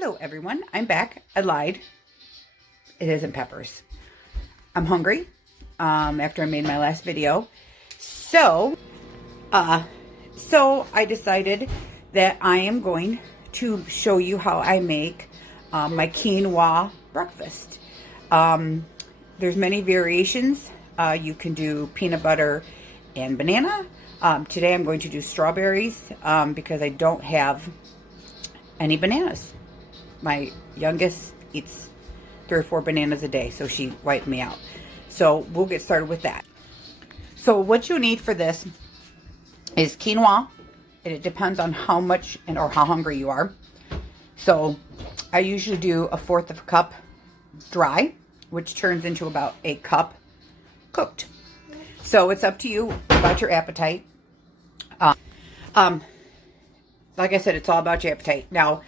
Hello everyone, I'm back. I lied. It isn't peppers. I'm hungry after I made my last video. So I decided that I am going to show you how I make my quinoa breakfast. There's many variations. You can do peanut butter and banana. Today I'm going to do strawberries because I don't have any bananas. My youngest eats 3 or 4 bananas a day, so she wiped me out. So we'll get started with that. So what you need for this is quinoa, and it depends on how much or how hungry you are. So I usually do 1/4 of a cup dry, which turns into about a cup cooked. So it's up to you about your appetite. Like I said, it's all about your appetite. Now,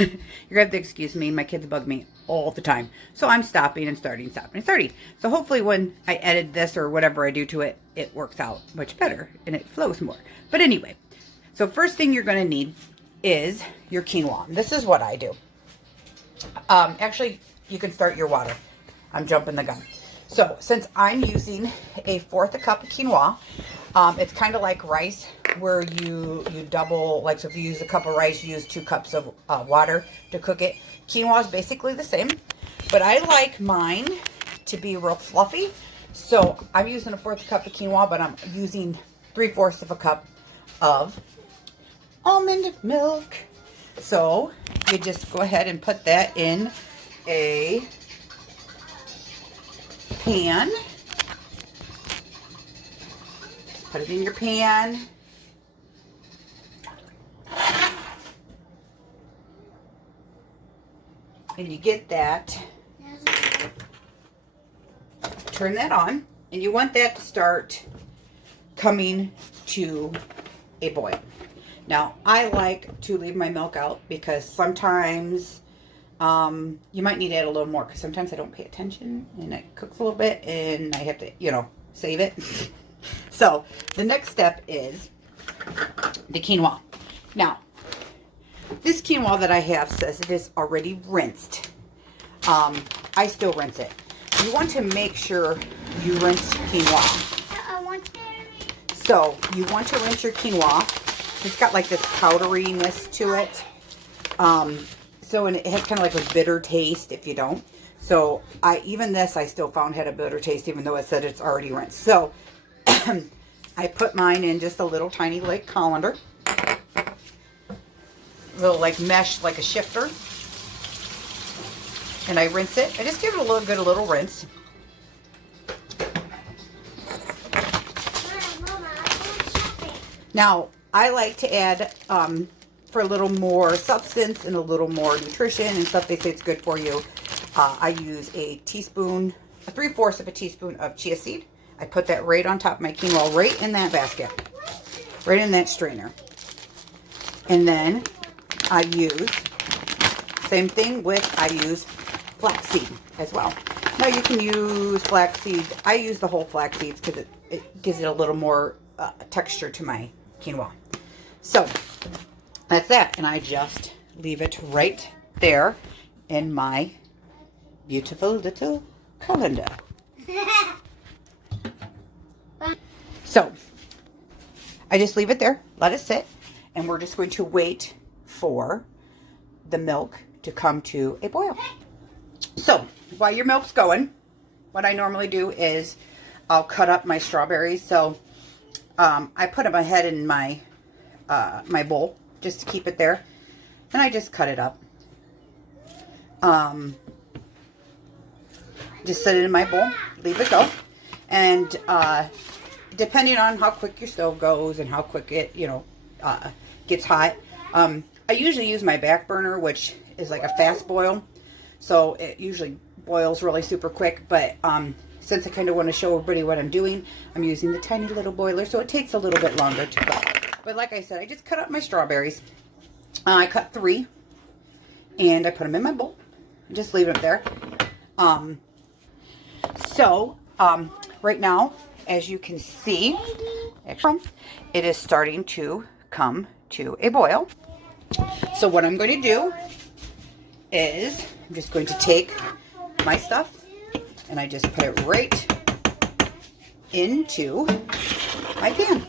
you're gonna have to excuse me. My kids bug me all the time. So I'm stopping and starting, stopping and starting. So hopefully when I edit this or whatever I do to it, it works out much better and it flows more. But anyway, so first thing you're gonna need is your quinoa. This is what I do. Actually, you can start your water. I'm jumping the gun. So since I'm using 1/4 a cup of quinoa, it's kind of like rice where you double, like so if you use a cup of rice, you use 2 cups of water to cook it. Quinoa is basically the same, but I like mine to be real fluffy. So I'm using 1/4 cup of quinoa, but I'm using 3/4 of a cup of almond milk. So you just go ahead and put that in a pan. Put it in your pan. And you get that. Turn that on. And you want that to start coming to a boil. Now, I like to leave my milk out because sometimes you might need to add a little more because sometimes I don't pay attention and it cooks a little bit and I have to, save it. So the next step is the quinoa. Now, this quinoa that I have says it is already rinsed. I still rinse it. You want to make sure you rinse quinoa. So you want to rinse your quinoa. It's got like this powderiness to it. So and it has kind of like a bitter taste if you don't. So even this I still found had a bitter taste even though it said it's already rinsed. So I put mine in just a little tiny like colander. Little like mesh, like a shifter. And I rinse it. I just give it a little rinse. Now, I like to add, for a little more substance and a little more nutrition and stuff they say it's good for you, I use a teaspoon, 3/4 of a teaspoon of chia seed. I put that right on top of my quinoa, right in that basket, right in that strainer. And then I use, same thing with, I use flaxseed as well. Now you can use flaxseed. I use the whole flax seeds because it gives it a little more texture to my quinoa. So that's that. And I just leave it right there in my beautiful little colander. So I just leave it there, let it sit, and we're just going to wait for the milk to come to a boil. So while your milk's going, what I normally do is I'll cut up my strawberries. So I put them ahead in my my bowl just to keep it there. And I just cut it up. Just set it in my bowl, leave it go. And depending on how quick your stove goes and how quick it, gets hot. I usually use my back burner, which is like a fast boil. So it usually boils really super quick. But since I kind of want to show everybody what I'm doing, I'm using the tiny little boiler. So it takes a little bit longer to cook. But like I said, I just cut up my strawberries. I cut 3. And I put them in my bowl. Just leave them there. Right now, as you can see, it is starting to come to a boil. So what I'm going to do is I'm just going to take my stuff and I just put it right into my pan.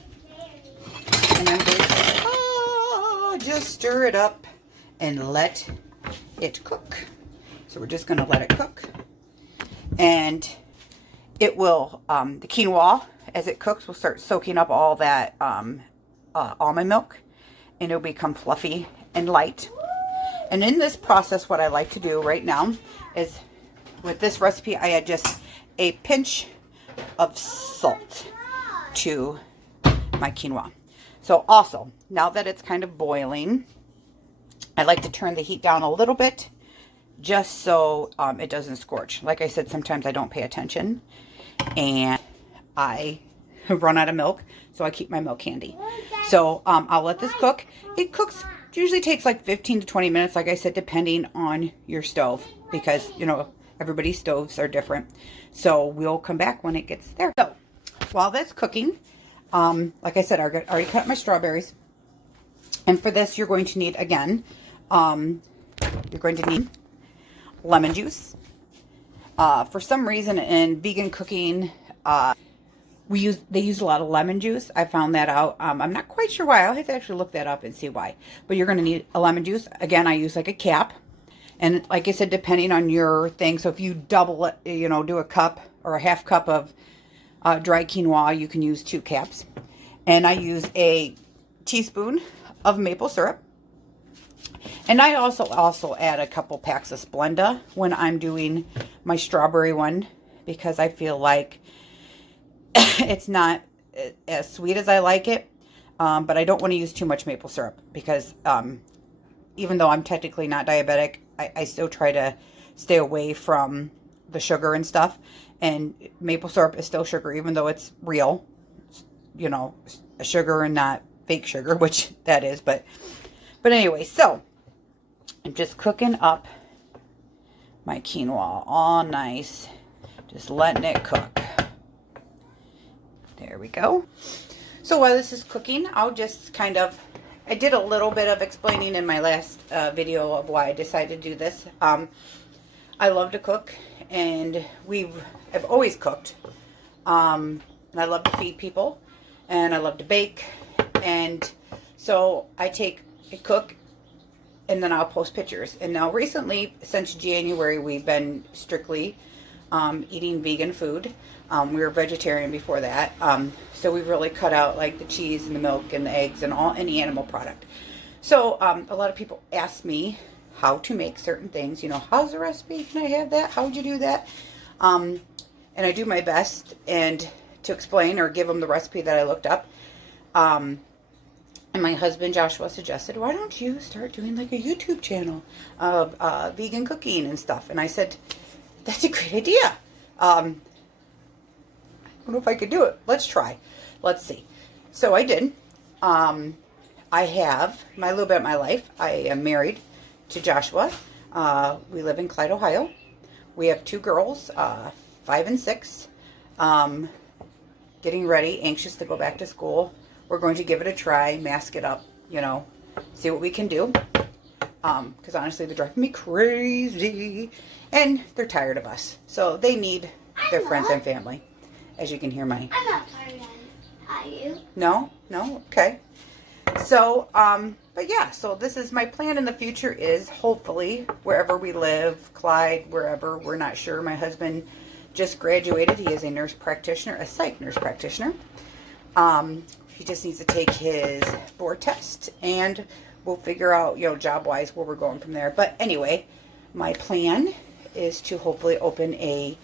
And I'm going to just stir it up and let it cook. So we're just going to let it cook. And it will, the quinoa, as it cooks, will start soaking up all that almond milk. And it'll become fluffy and light. And in this process, what I like to do right now is, with this recipe, I add just a pinch of salt to my quinoa. So also, now that it's kind of boiling, I like to turn the heat down a little bit just so it doesn't scorch. Like I said, sometimes I don't pay attention and I run out of milk, so I keep my milk handy. So I'll let this cook. It cooks, usually takes like 15 to 20 minutes, like I said, depending on your stove, because, you know, everybody's stoves are different. So we'll come back when it gets there. So while that's cooking, like I said, I already cut my strawberries. And for this, you're going to need, again, you're going to need lemon juice. For some reason in vegan cooking, they use a lot of lemon juice. I found that out. I'm not quite sure why. I'll have to actually look that up and see why. But you're going to need a lemon juice. Again, I use like a cap. And like I said, depending on your thing. So if you double it, you know, do a cup or a half cup of dry quinoa, you can use 2 caps. And I use a teaspoon of maple syrup. And I also add a couple packs of Splenda when I'm doing my strawberry one, because I feel like it's not as sweet as I like it, but I don't want to use too much maple syrup, because even though I'm technically not diabetic, I still try to stay away from the sugar and stuff. And maple syrup is still sugar, even though it's real, you know, sugar and not fake sugar, which that is. But anyway, so I'm just cooking up my quinoa all nice, just letting it cook. There we go. So while this is cooking, I'll just kind of, I did a little bit of explaining in my last video of why I decided to do this. I love to cook, and I've always cooked. And I love to feed people, and I love to bake. And so I cook, and then I'll post pictures. And now recently, since January, we've been strictly eating vegan food. We were vegetarian before that. So we've really cut out like the cheese and the milk and the eggs and any animal product. So a lot of people ask me how to make certain things. You know, how's the recipe? Can I have that? How would you do that? And I do my best and to explain or give them the recipe that I looked up. And my husband Joshua suggested, why don't you start doing like a YouTube channel of vegan cooking and stuff? And I said, that's a great idea. I don't know if I could do it. Let's try. Let's see. So I did. I have my little bit of my life. I am married to Joshua. We live in Clyde, Ohio. We have 2 girls, 5 and 6, getting ready, anxious to go back to school. We're going to give it a try, mask it up, you know, see what we can do. Because honestly, they're driving me crazy. And they're tired of us. So they need their friends and family. As you can hear my... I'm not tired, are you? No? No? Okay. So, but yeah, so this is my plan in the future is hopefully wherever we live, Clyde, wherever, we're not sure. My husband just graduated. He is a nurse practitioner, a psych nurse practitioner. He just needs to take his board test and we'll figure out, you know, job-wise where we're going from there. But anyway, my plan is to hopefully open a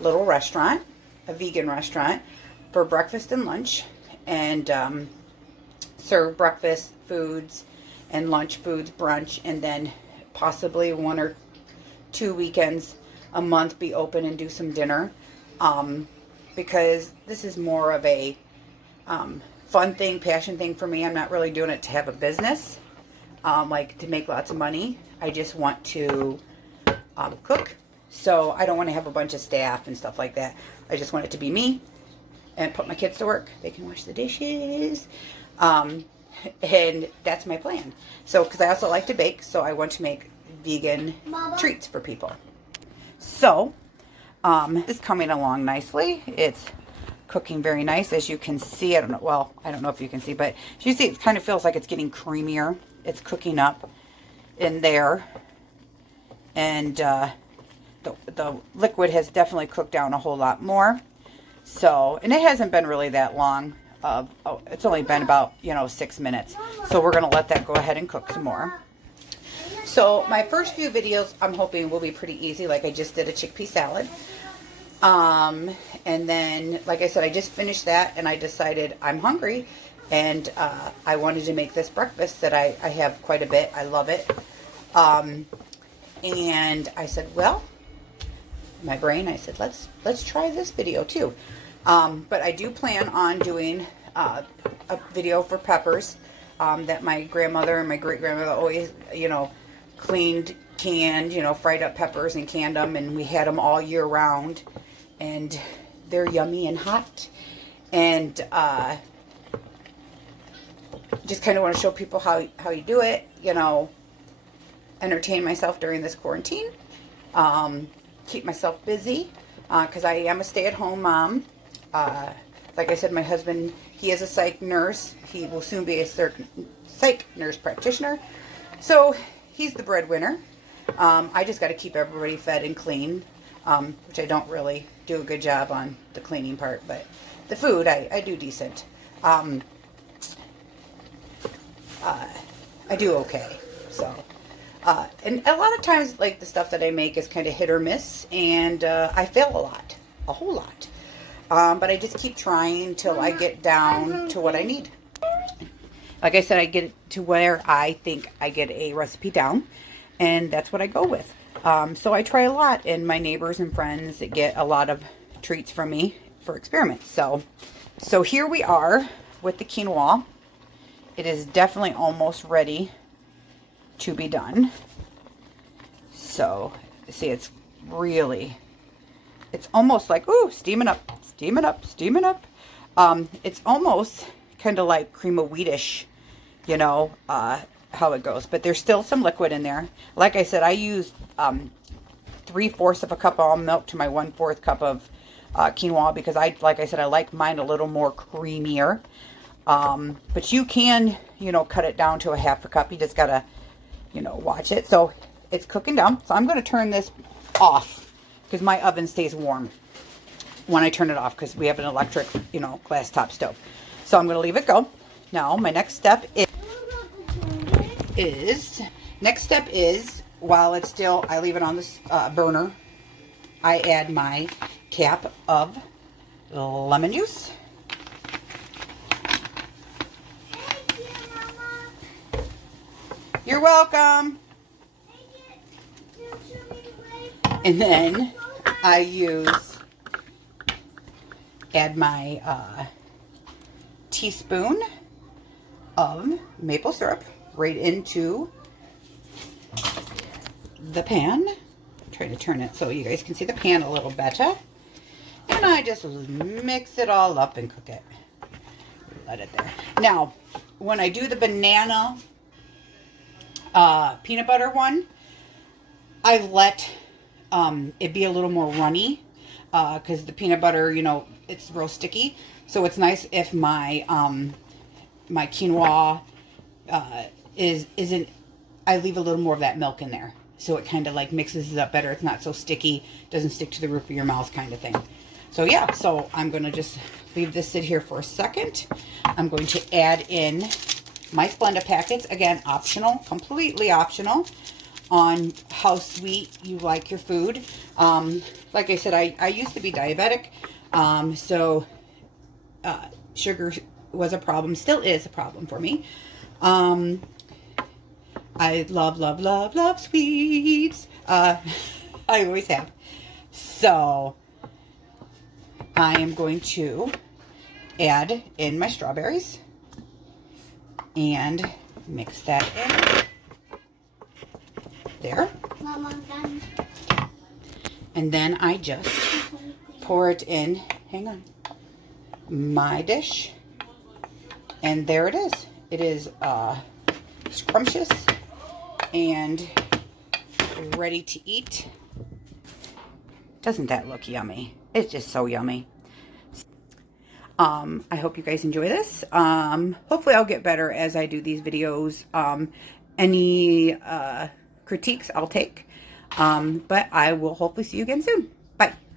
little restaurant, a vegan restaurant, for breakfast and lunch, and serve breakfast foods and lunch foods, brunch, and then possibly 1 or 2 weekends a month be open and do some dinner, because this is more of a fun thing, passion thing for me. I'm not really doing it to have a business, like to make lots of money. I just want to cook. So I don't want to have a bunch of staff and stuff like that. I just want it to be me and put my kids to work. They can wash the dishes. And that's my plan. So, because I also like to bake, so I want to make vegan Mama. treats for people. So, this is coming along nicely. It's cooking very nice, as you can see. I don't know, well, I don't know if you can see, but as you see, it kind of feels like it's getting creamier. It's cooking up in there. And the liquid has definitely cooked down a whole lot more. So, and it hasn't been really that long. It's only been about, 6 minutes. So we're going to let that go ahead and cook some more. So my first few videos, I'm hoping, will be pretty easy. Like I just did a chickpea salad. And then, like I said, I just finished that and I decided I'm hungry. And I wanted to make this breakfast that I have quite a bit. I love it. And I said, well, my brain, I said, let's try this video too. But I do plan on doing a video for peppers that my grandmother and my great-grandmother always, cleaned, canned, fried up peppers and canned them. And we had them all year round. And they're yummy and hot. And just kind of want to show people how you do it, entertain myself during this quarantine, keep myself busy, because I am a stay-at-home mom. Like I said, my husband, he is a psych nurse. He will soon be a psych nurse practitioner. So he's the breadwinner. I just got to keep everybody fed and clean, which I don't really do a good job on the cleaning part, but the food, I do decent. I do okay. So, and a lot of times, like, the stuff that I make is kind of hit or miss, and I fail a whole lot. But I just keep trying till I get down to what I need. Like I said, I get to where I think I get a recipe down, and that's what I go with. So I try a lot, and my neighbors and friends get a lot of treats from me for experiments. So here we are with the quinoa. It is definitely almost ready to be done. So, see, it's almost like, ooh, steaming up. It's almost kind of like cream of wheatish, how it goes. But there's still some liquid in there. Like I said, I used 3/4 of a cup of almond milk to my 1/4 cup of quinoa because like I said, I like mine a little more creamier. But you can, cut it down to a 1/2 cup. You just gotta, watch it. So it's cooking down. So I'm going to turn this off because my oven stays warm when I turn it off because we have an electric, glass top stove. So I'm going to leave it go. Now my next step is while it's still, I leave it on this burner, I add my cap of lemon juice. You're welcome. And then I add my teaspoon of maple syrup right into the pan. Try to turn it so you guys can see the pan a little better. And I just mix it all up and cook it. Let it there. Now, when I do the banana peanut butter one, I let it be a little more runny because the peanut butter, it's real sticky. So it's nice if my my quinoa isn't. I leave a little more of that milk in there, so it kind of like mixes it up better. It's not so sticky, doesn't stick to the roof of your mouth, kind of thing. So yeah, so I'm gonna just leave this sit here for a second. I'm going to add in my Splenda packets. Again, optional, completely optional on how sweet you like your food. Like I said, I used to be diabetic, so sugar was a problem, still is a problem for me. I love sweets. I always have. So I am going to add in my strawberries and mix that in there. Mom, I'm done. And then I just pour it in, hang on, my dish. And there it is. It is scrumptious and ready to eat. Doesn't that look yummy? It's just so yummy. I hope you guys enjoy this. Hopefully I'll get better as I do these videos. Any critiques I'll take. But I will hopefully see you again soon. Bye.